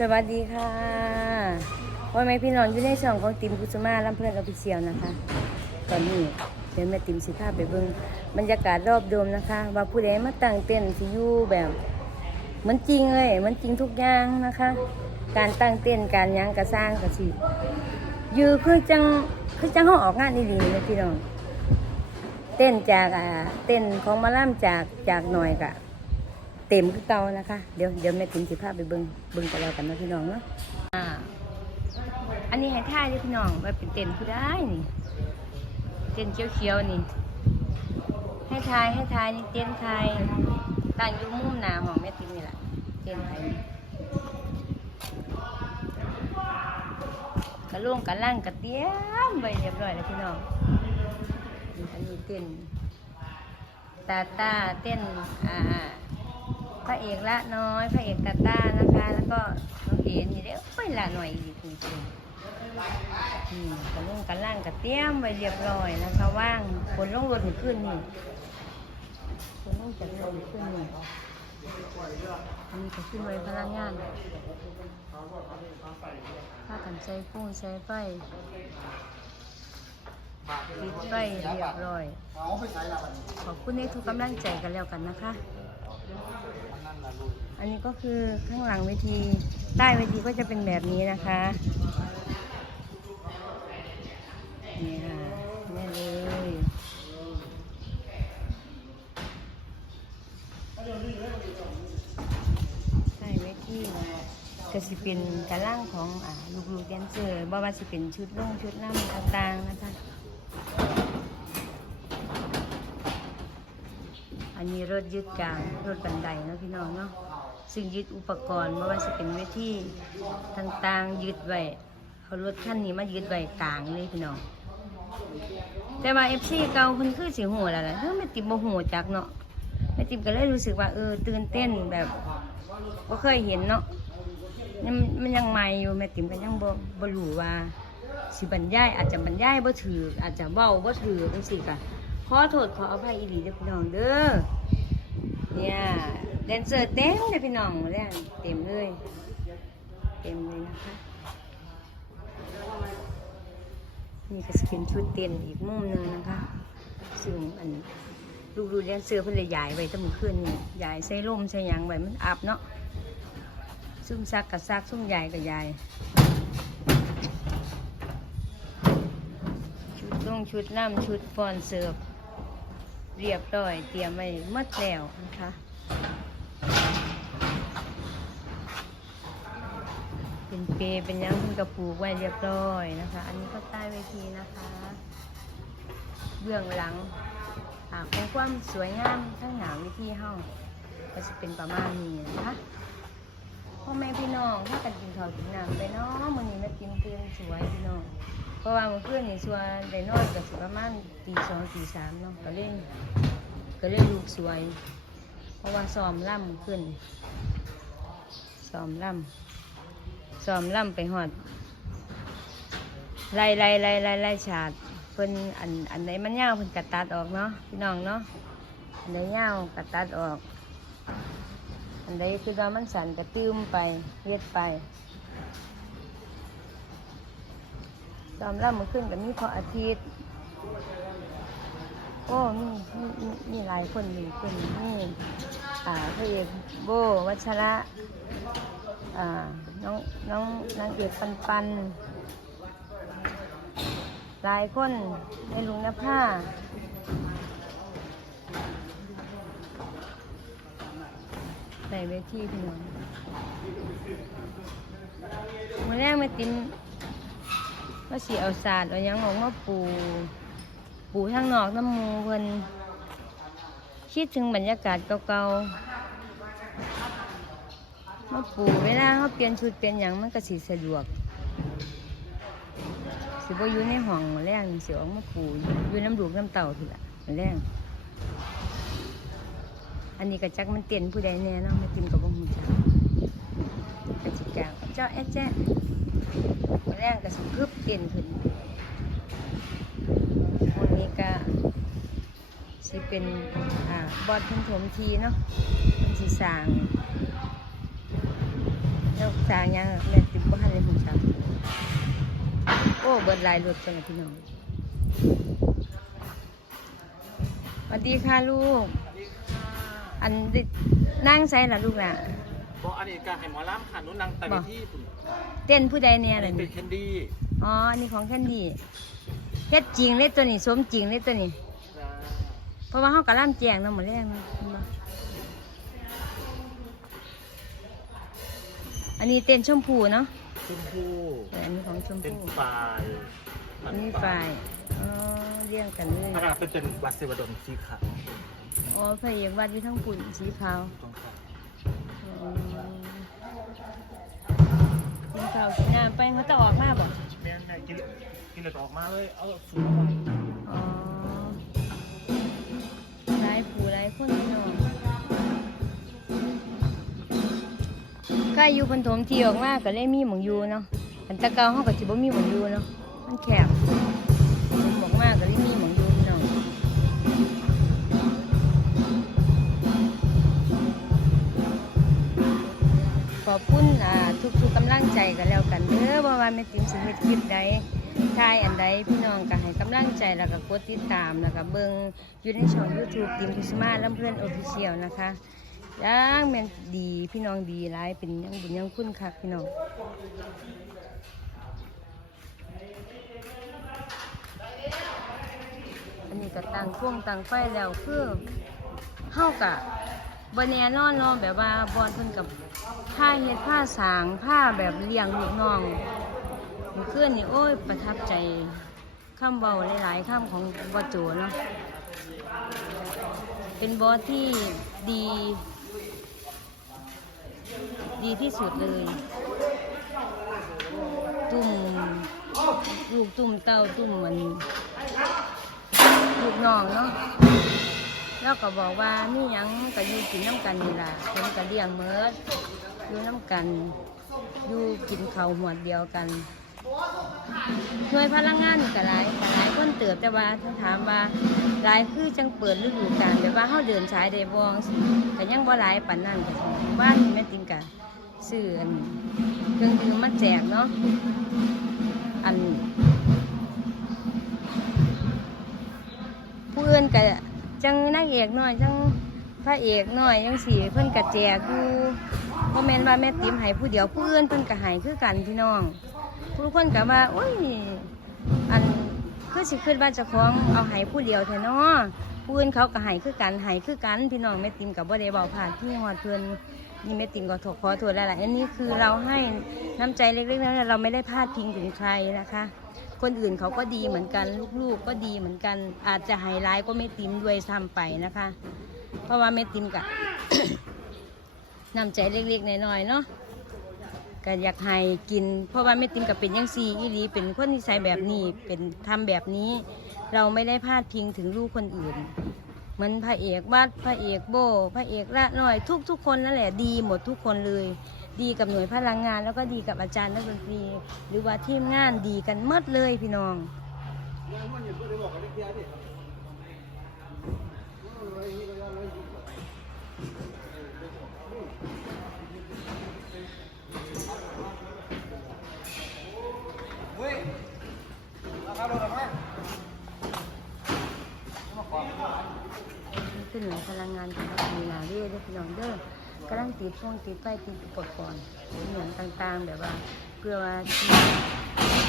สวัสดีค่ะวันไหมพี่น้องอยู่ในช่องของติมกุสุมาลำเพื่อนอภิเชียวนะคะ ตอนนี้เดี๋ยวแม่ติมสิพาไปเบิ่งบรรยากาศรอบโดมนะคะ ว่าผู้ใดมาตั้งเต้นท์ที่อยู่แบบเหมือนจริงเลยเหมือนจริงทุกอย่างนะคะ การตั้งเต้นการยังกระสร้างกระสิอยู่คือจังคือจังเขาออกงานดีๆเลยพี่น้อง เต้นจากอ่าเต้นของมาล่ำจากจากหน่อยกะ เต็มคือเก่านะคะ เดี๋ยวเดี๋ยวแม่ติมสิพาพไปเบิ่งเบิ่งกันแล้วกันนะพี่น้องเนาะอ่าอันนี้ให้ท่ายเด้อพี่น้องว่าเป็นเต้นผู้ได้นี่ เต้นเขียวๆนี่ ให้ทายให้ทายนี่เต้นไทยตั้งอยู่มุมหน้าของแม่ติมนี่แหละเต้นไทยกระล่วงกระล่างกระเตี้ยมไปเรียบร้อยแล้วพี่น้องอันนี้เต้นตาตาเต้นอ่า พระเอกละน้อยพระเอกตาตานะคะ แล้วก็น้องเอ็นนี่เด้อไปละหน่อยอีกจริงๆอืมกระลงกระล่างกระเตี้ยมไว้เรียบร้อยนะคะว่างคนลงรถขึ้นนี่คนลงจากรถขึ้นนี่อันนี้ก็ขึ้นไว้พลังงานถ้ากันใช้ฟุ้งใช้ไฟปิดไฟเรียบร้อย ขอบคุณในทุกกำลังใจกันแล้วกันนะคะ อันนี้ก็คือข้างหลังเวที ใต้เวทีก็จะเป็นแบบนี้นะคะนี่ค่ะนี่เลยใต้เวทีก็สิเป็นกระล่างของอลูกๆแดนเซอร์บ่ว่าสิเป็นชุดร่งชุดล่ำต่างๆนะคะ อันนี้รถยึดกลางรถบันไดเนาะพี่น้องเนาะซึ่งยึดอุปกรณ์ไม่ว่าจะเป็นเวทีต่างๆยึดไว้เอารถคันนี้มายึดไว้กลางเลยพี่น้องแต่ว่าเอฟซีเก่าเพิ่นคือสิหัวแล้วล่ะเฮ้ยแม่ติมบ่หัวจักเนาะแม่ติมก็เลยรู้สึกว่าเออตื่นเต้นแบบบ่เคยเห็นเนาะมันมันยังใหม่อยู่แม่ติมก็ยังบ่บ่รู้ว่าสิบรรยายอาจจะบรรยายบ่ถืออาจจะเว้าบ่ถือจังซี่ก็ ขอโทษขออภัยอีหลีเด้อพี่น้องเด้อเนี่ยแดนเซอร์เต็มเลยพี่น้องเล่นเต็มเลย เต็มเลยนะคะนี่ก็สกินชุดเต้นอีกมุมหนึ่งนะคะซึ่งอันลูกดูแดนเซอร์เพิ่นเลยย้ายไว้ตั้งมื้อคืนนี่ย้ายใส่ร่มใส่ยังไว้มันอับเนาะซุ่มซักกับซักซุ่มใหญ่กับใหญ่ชุดลงชุดน้ำชุดฟอนเสิร์ฟ เรียบร้อยเตรียมไว้หมดแล้วนะคะเป็นเปย์เป็นยังเป็นกระปูกไว้เรียบร้อยนะคะ อันนี้ก็ใต้เวทีนะคะ เบื้องหลังอ่าคงความสวยงามทั้งหนาวิธีห้องก็จะเป็นประมาณนี้นะคะ พ่อแม่พี่น้องถ้ากันกินข้าวกินน้ำไปเนาะมื้อนี้มากินเตือนสวยพี่น้อง เพราะว่าเมื่อคืนนี่ส่วนได้นอนก็สิประมาณตีสองตีสามเนาะก็เล่นก็เล่นลูกสวย เพราะว่าซ้อมล่ำขึ้นซ้อมล่ำซ้อมล่ำไปหอดไล่ไล่ไล่ไล่ไล่ฉาดเพิ่นอันอันไหนมันยาวเพิ่นกัดตัดออกเนาะพี่น้องเนาะอันไหนยาวกัดตัดออก อันใดคือว่ามันสั่นก็ตื้มไปเฮ็ดไปจอมล่ำมือขึ้นกับมีพระอาทิตย์โอ้มีมีมีมีหลายคนอยู่ขึ้นนี่อ่าพระเอกโบวัชระอ่าน้องน้องนางเอกปันปันหลายคนในลุงนภา ส่เวทีพี่น้องมื่อแรกมาติมว่าสีเอาศาสตร์เอายังออกมาปู ปูทางนอกน้ำมูเพิ่นคิดถึงบรรยากาศเก่าๆมาปูเวลาเขาเปลี่ยนชุดเปลี่ยนหยังมันก็สีสะดวก สิบ่อยู่ในห้องแรงสิออกมาปูอยู่น้ำดูกน้ำเต่าทีละแรง อันนี้ก็จักมันเตียนผู้ใดแน่เนาะมากินกับบ่หูจักกระจิกางเจ้าแอ๊ะแจ๊ะแรงก็สิพึบเปลี่ยนขึ้นวันนี้ก็สิเป็นอ่าบอดเพิ่นถมทีเนาะเพิ่นสิสร้างแล้วสร้างยังแม่ติดบ้านเลยหุ่นชักโอ้เบิดหลายรถจังพี่น้องสวัสดีค่ะลูก อันนี้นั่งใส่ละลูกล่ะบอกอันนี้การให้หมอลำค่ะนุ่นนางแต่บ่ไปที่ฝุ่นเต้นผู้ใดเนี่ยอันล่ะนี้เป็นี่นแคนดี้อ๋ออันนี้ของแคนดี้เฮ็ดจริงเลยตัวนี้สมจริงเลยตัวนี้ จ้าเพราะว่าเขากระล่ำแจงเนาะหมดแรงเนาะเห็นบ่อันนี้เต้นชมพูเนาะชมพูเอออันนี้ของชมเป็นพูฝ่ายอันนี้ฝ่ายอ๋อเรียงกันเลยอันนั้นเป็นเป็นวัดเสวดลสีขาว อ๋อพระเอกวัดวิทั้งปุ่นสีขาวตรงค่ะอ๋อกินข้าวกินน้ำไปเขาจะออกมาบ่แม่แม่กินกินเลยออกมาเลย เอาสูงมาอ๋อหลายผู้หลายคนพี่น้องก็อยู่บนถมที่ออกมาก็เลยมีหมองอยู่เนาะอันแตะเกาเขาก็สิบ่มีหมองอยู่เนาะมันแคบผมบอกมากก็เลย อบคุณอ่าทุกๆกำลังใจกันแล้วกันเด้อว่าว่าแม่ติ๋มสิเฮ็ดคลิปใดทายอันใดพี่น้องก็ให้กำลังใจแล้วก็กดติดตามแล้วก็เบิ่งอยู่ในช่อง YouTube ติ๋มคุสมาลำเพื่อนออฟฟิเชียลนะคะย่างแม่นดีพี่น้องดีหลายเป็นยังบุญยังคุณคักพี่น้องอันนี้ก็ตั้งพ่วงตั้งไฟแล้วคือเฮากะ บแน่นอนเนาะแบบว่าบอนเพิ่นกับผ้าเฮ็ดผ้าสางผ้าแบบเลี้ยงลูกน้องเมื่อคืนนี่โอ้ยประทับใจคำเบาหลายๆคำของบอโจเนาะเป็นบอสที่ดี ดีที่สุดเลย ตุ่มลูกตุ่มเต้าตุ่มมันลูกน้องเนาะ ล้วก็บอกว่านี่ยังก็อยู่กินน้ำกันนี่ล่ะเพิ่นก็เลี้ยงเมิดอยู่น้ำกัน อยู่กินเขาวหวดเดียวกันหน่วยพลังงานก็หลายก็หลายคนเติบแต่ว่าถ้าถามว่าหลายคือจังเปิดฤดูกาลแบบว่าเฮาเดินสายได้บ่จังซี้ก็ยังบ่หลายปานนั้นก็สิบ้านแม่ติมก็ซื้ออันเครื่องดื่มมาแจกเนาะอันผู้อื่อนก็ จังนางเอกหน่อยจังพระเอกหน่อยจังสี่เพิ่นกะแจกอยู่บ่แม่นว่าแม่ติ๋มให้ผู้เดียวผู้อื่นเพิ่นก็ให้คือกันพี่น้องผู้คนก็ว่าโอ้ยอันคือสิขึ้นว่าเจ้าของเอาให้ผู้เดียวแท้เนาะผู้อื่นเขาก็ให้คือกันให้คือกันพี่น้องแม่ติ๋มก็บ่ได้เว้าผ่านพี่ฮอดเพิ่น นี่แม่ติ๋มก็ขอโทษหลายๆอันนี้คือเราให้น้ำใจเล็กๆน้อยๆเราไม่ได้พลาดพิงถึงใครนะคะ คนอื่นเขาก็ดีเหมือนกัน ลูกๆก็ดีเหมือนกัน อาจจะไฮไลท์ก็ไม่ติมด้วยซ้ำไปนะคะ เพราะว่าไม่ติมกะนำใจเล็กๆน้อยๆเนาะก็อยากให้กิน เพราะว่าไม่ติมกับเป็นยังซีอีหลีเป็นคนนิสัยแบบนี้เป็นทำแบบนี้ เราไม่ได้พลาดพิงถึงลูกคนอื่น เหมือนพระเอกวัดพระเอกโบพระเอกละน้อยทุกทุกคนนั่นแหละดีหมดทุกคนเลย ดีกับหน่วยพลังงาน แล้วก็ดีกับอาจารย์นักดนตรีหรือว่าทีมงานดีกันหมดเลยพี่น้อง ขึ้นหน่วยพลังงานของเรามี น้องเด้อกำลังติดช่วงติดไฟติดอุปกรณ์เหมือนต่างๆแบบว่าเพื่อว่า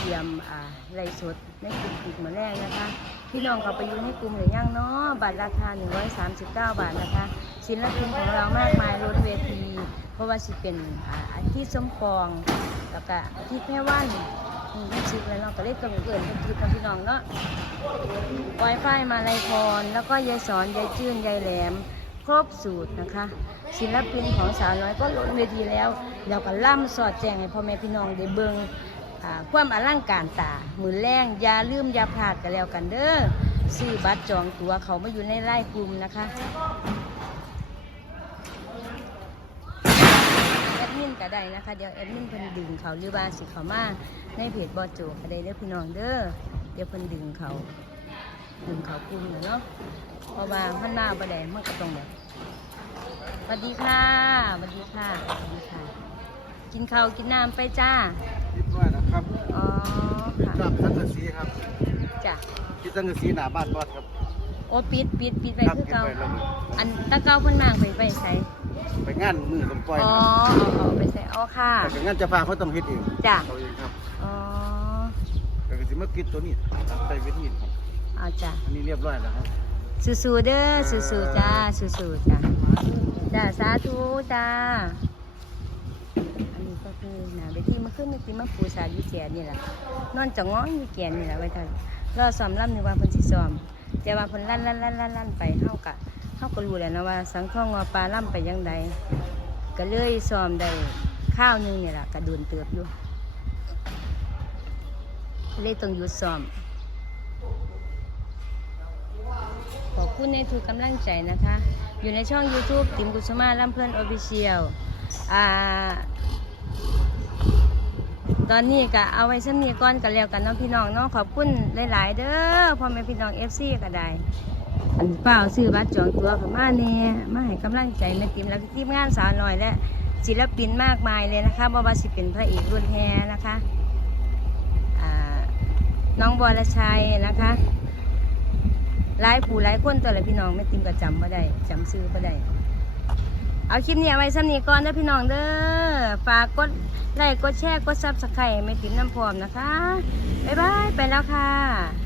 เตรียมอ่าไรสดในกลุ่มปิดมาแรกนะคะ พี่น้องเขาไปอยู่ในกลุ่มหรือยังเนาะบัตรราคา 139 บาทนะคะศิลปินของเรามากมายล้นเวที เพราะว่าสิเป็นอ่าอาทิตย์สมปองแล้วก็อาทิตย์แม่ว่านนี่ไม่ชิกแล้วเนาะก็เลยต้องเอื่นเป็นทิพย์กับพี่น้องเนาะปอยฝ้ายมาลายพรแล้วก็ยายสอนยายจื้นยายแหลม ครบสูตรนะคะ ศิลปินของสาวน้อยก็ล้นเวทีแล้วเราก็ล่ำสอดแจงให้พ่อแม่พี่น้องได้เบิงอ่าความอลังการตามือแรงยาลืมอย่าพลาดกันแล้วกันเด้อซื้อบัตรจองตั๋วเขามาอยู่ในไล่กลุ่มนะคะแอดมินก็ได้นะคะ เดี๋ยวแอดมินเพิ่นดึงเขาหรือว่าสิเขามาในเพจบอโจก็ได้เด้อพี่น้องเด้อเดี๋ยวเพิ่นดึงเขา ดึงเขากลุ่มน่ะเนาะเพราะว่าพันหน้าประแดงมันก็ต้องแบบสวัสดีค่ะสวัสดีค่ะสวัสดีค่ะ กิกินข้าวกินน้ำไปจ้าคิดว่านะครับอ๋อเป็นค่ะรับสังกะสีครับจ้ะ คิดสังกะสีหน้าบ้านบอสครับ โอ้ปิดปิดปิดไปครับคือเก็บเก่าไว้แล้ว อันตะเก่าเพิ่นมางไปไปใส่ไปงานมือสมปล่อยอ๋อครับเอาเอาไปใส่อ๋อค่ะ แต่ไปงานเจะพาเขาต้องเฮ็ดเองจ้ะ เขาเองครับอ๋อแต่ก็สิมากิดตัวนี้ตั้งใจเวทีครับ เอาจ้ะอันนี้เรียบร้อยแล้วครับสู้ๆเด้อสู้ๆจ้าสู้ๆจ้าจ้าสาธุจ้าอันนี้ก็คือหนาเวทีเมื่อคืนเมื่อกี้มาปูสาดอยูแกนนี่แหละนอนจะง้อนอยูแกนนี่แหละไว้ท่านรอซ้อมล่ำนึกว่าเพิ่นสิซ้อมแต่ว่าเพิ่นลั่นลั่นลั่นลั่นลั่นไปเฮากะเฮาก็รู้แหล้วนะว่า สังท่องว่าปลาล่ำไปยังไดก็เลยซ้อมได้ข้าวหนึงนี่แหละก็โดนเติบอยู่เลยต้องหยุดซ้อม ขอบคุณในทุกกำลังใจนะคะ อยู่ในช่อง YouTube ติมกุสมาล่ำเพื่อนออฟฟิเชียลตอนนี้ก็เอาไว้สำเนียก่อนกันแล้วกันน้องพี่น้องเนาะขอบคุณหลาย ๆ เด้อพ่อแม่พี่น้อง FC ก็ได้อันเปล่าซื้อบัตรจองตัวกับมาเนี่ยมาให้กำลังใจแม่ติมแล้วทีมงานสาวหน่อยและศิลปินมากมายเลยนะคะบ่ว่าสิเป็นพระเอกรุ่นแฮนะคะน้องบอลชัยนะคะ หลายผู้หลายคนตัวละพี่น้องไม่ติมก็จำบ่ได้จำซื้อบ่ได้เอาคลิปนี้เอาไว้ซ้ำนี้ก่อนเด้อพี่น้องเด้อฝากกดไลค์กดแชร์กดซับสไครต์ไม่ติมน้ำพร้อมนะคะบ๊ายบายไปแล้วค่ะ